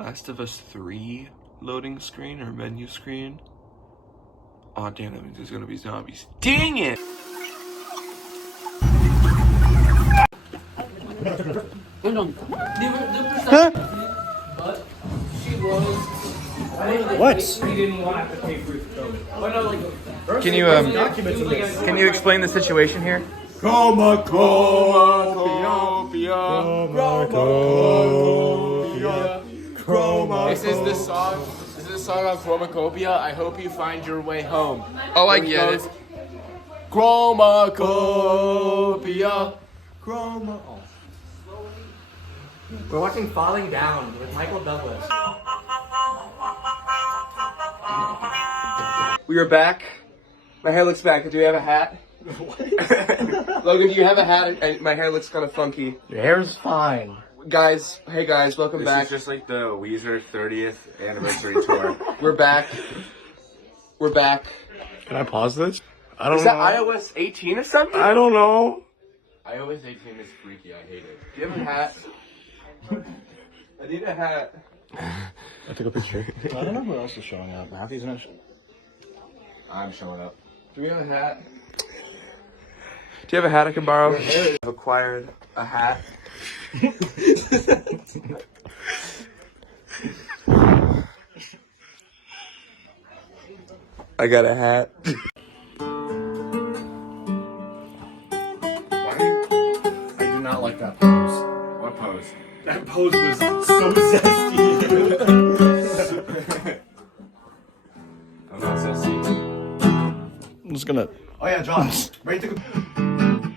Last of Us 3 loading screen or menu screen. Oh damn, that means there's gonna be zombies. Dang it! What? Can you explain the situation here? This is the song. This is a song on Chromacopia. I hope you find your way home. Oh, I get it. Chromacopia. We're watching Falling Down with Michael Douglas. We are back. My hair looks back. Do you have a hat? Logan, do you have a hat? My hair looks kind of funky. Your hair's fine. Guys, hey guys, welcome back. This is just like the Weezer 30th anniversary tour. We're back. We're back. Can I pause this? I don't Is know. that iOS 18 or something? I don't know. iOS 18 is freaky. I hate it. Do you have a hat? I need a hat. I took a picture. I don't know who else is showing up. Matthew's not. I'm showing up. Do we have a hat? Do you have a hat I can borrow? I've acquired a hat. I got a hat. I do not like that pose. What pose? That pose was so zesty. I'm not zesty. I'm just gonna. Oh yeah, John. Rate the.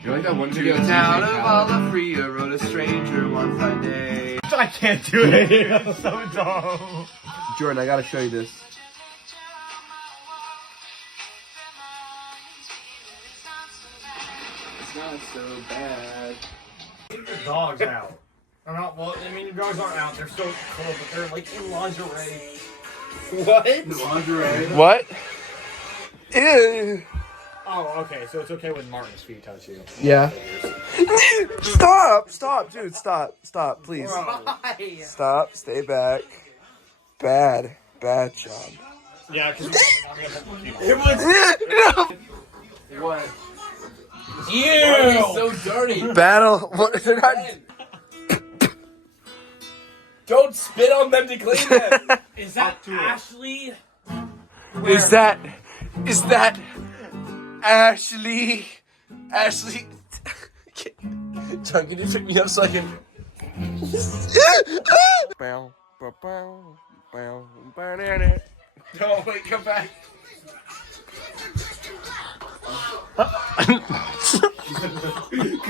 Do you like that one video? Town of all the free, I wrote a stranger one fine day. I can't do it. That's so dumb. Jordan, I gotta show you this. It's not so bad. Get your dogs out. I'm not. Well, I mean, your dogs aren't out. They're still cool, but they're like in lingerie. What? Lingerie. What? Ew. Oh, okay. So it's okay when Martin's feet touch you. Yeah. Stop, dude, stop, please. Stop, stay back. Bad job. Yeah, because What? Ew! Why are you so dirty? Battle. What? They're not. Don't spit on them to clean them. Is that Ashley? Is that Ashley? John, can you pick me up so I can... No, wait, come back.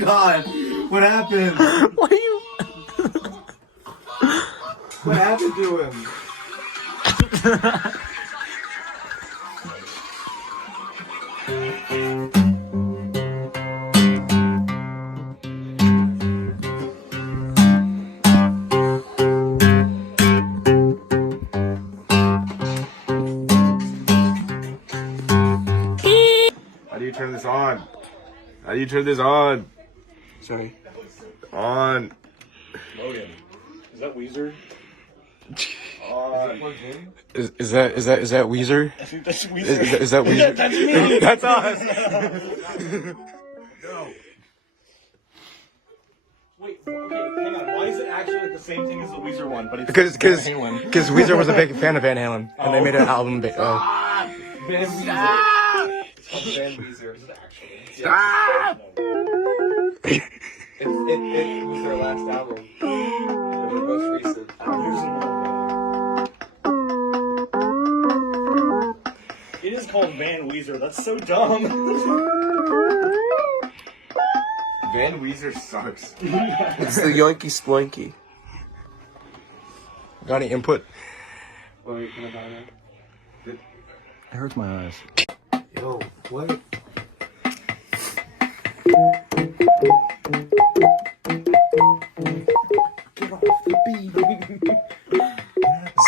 God, what happened? What are you? What happened to him? How do you turn this on? How do you turn this on? Sorry. On. Logan, is that Weezer? Is that Weezer? I think that's Weezer. Is that Weezer? That's me. That's us. No. Wait, okay, hang on. Why is it actually like the same thing as the Weezer one, but it's Because Van Halen? Weezer was a big fan of Van Halen, and they made an album. Van Weezer. Van Weezer. Stop! It was their last album. Their most recent. It is called Van Weezer. That's so dumb. Van Weezer sucks. It's the Yoinky Sploinky. Got any input? Wait, can I buy that? It hurts my eyes. Yo, what?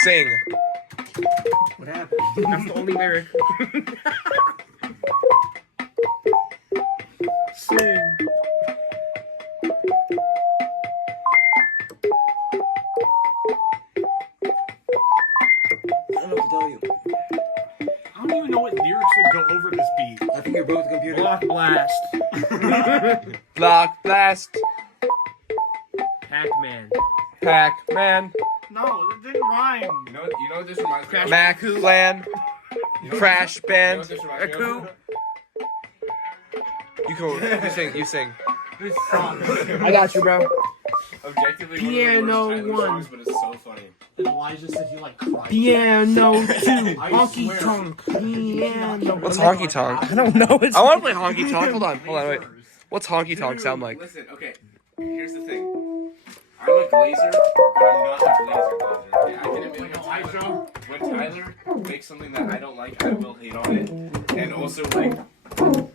Sing. What happened? That's the only lyric. Sing. for this beat. I think you're both the computer. Block blast. Block blast. Pac-Man. Pac-Man. No, it didn't rhyme. You know what this reminds me of? Mac-Lan. Crash You know what Band. this reminds me of? You sing. You sing. This song. I got you, bro. Objectively, Piano one of the worst Tyler one. songs, but it's so funny. Elijah said he like cried. Piano 2, I honky swear. tonk, piano. What's honky tonk? I don't know. I want to play honky tonk. Hold on, wait. What's honky tonk sound like? Listen, okay. Here's the thing. I'm a glazer, but I'm not a glazer. Yeah, I can admit when Tyler makes something that I don't like, I will hate on it. And also, like,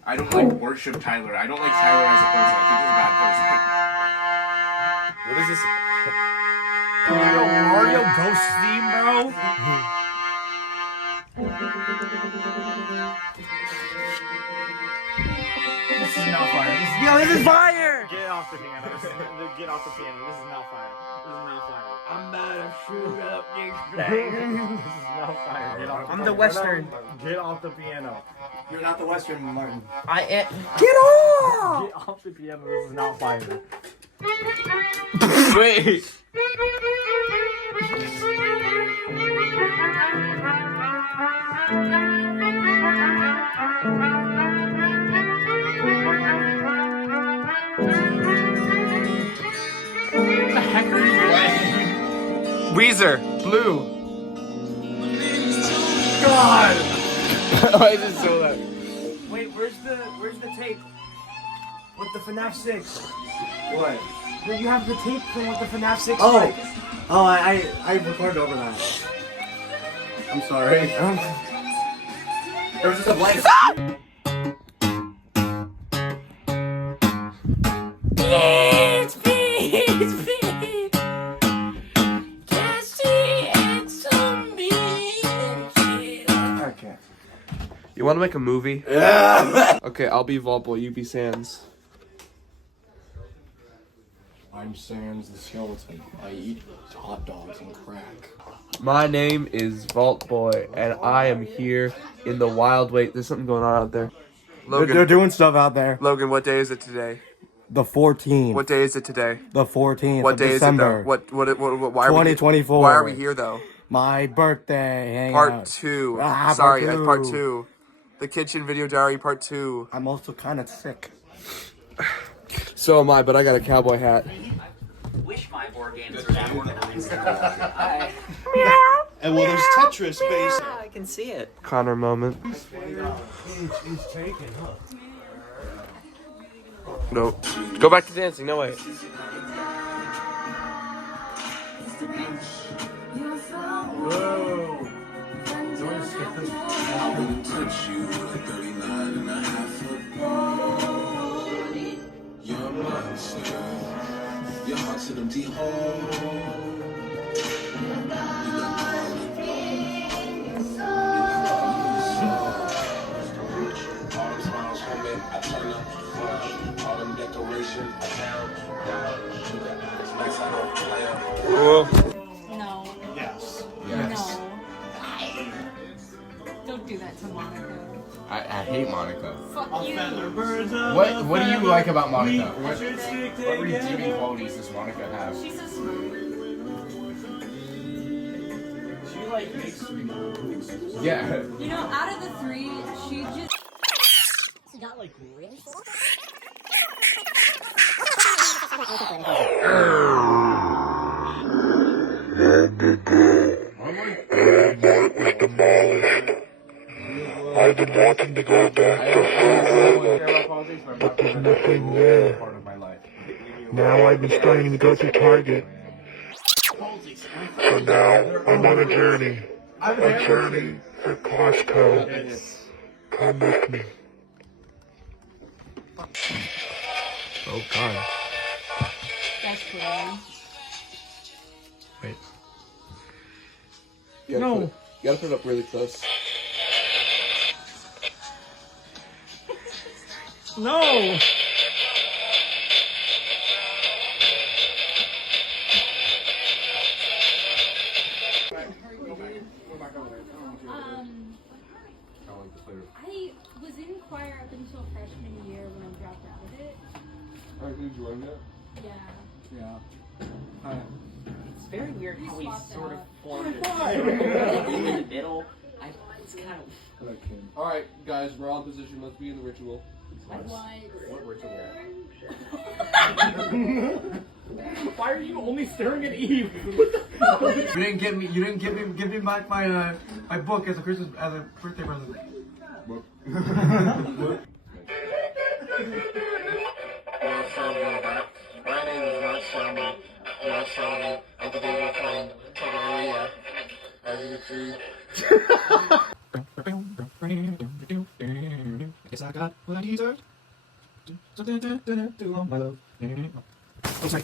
I don't like worship Tyler. I don't like Tyler as a person. I think he's a bad person. What is this? Mario Ghost theme, bro. This is not fire. Yo, this is fire! Get off the piano. Get off the piano. This is not fire. This is not fire. I'm about to shoot up this This is not fire. Get off. I'm the Western. Get off the piano. You're not the Western, Martin. I am. Get off! Get off the piano. This is not fire. Wait. What the heck are you playing? Weezer. Blue. God. Why is it so loud? Wait, where's the tape? With the FNAF 6. What? Do you have the tape from what the FNAF 6 Oh. like? Oh, I recorded over that. I'm sorry. There was just a blank. Okay. You want to make a movie? Yeah. Okay, I'll be Volpo. You be Sans. I'm Sans the Skeleton. I eat hot dogs and crack. My name is Vault Boy, and I am here in the wild. Wait, there's something going on out there. Logan, They're doing stuff out there. Logan, what day is it today? The 14th. What day is it today? The 14th What of day December. is it though? Why are we here? 2024. Why are we here though? My birthday. Hang Part out. 2. Ah, Sorry, part part two. 2. The Kitchen Video Diary Part 2. I'm also kind of sick. So am I, but I got a cowboy hat. Wish my organs were that organized. And well, there's Tetris based. I can see it. Connor moment. No. Go back to dancing. No way. Your heart's an empty hole. Cool. No. Yes. No. Don't do that to Monica. I hate Monica. Fuck you. What do you like about Monica? What redeeming qualities does Monica have? She's so smart. She like makes me. Yeah. You know, out of the three, she just. Got like rings. I've been wanting to go back to nothing there. Part of my life. Now I've been starting to go to Target. So now I'm on a journey. A journey for Costco. Come with me. Oh God. That's cool. Wait. You gotta put it up really close. No! I was until freshman year when I dropped out of it. Alright, did you join that? Yeah. Yeah. It's very weird how we swapped sort of out. formed it. Why? In the middle. It's kind of. Alright, guys, we're all in position. Let's begin the ritual. What? What ritual? Why are you only staring at Eve? You didn't give me back my my book as a birthday present. My name is Mark Sherman. Mark Sherman. And today we're playing Terraria. As you can see. Guess I got what I deserved. Something to do on my love. I'm sorry.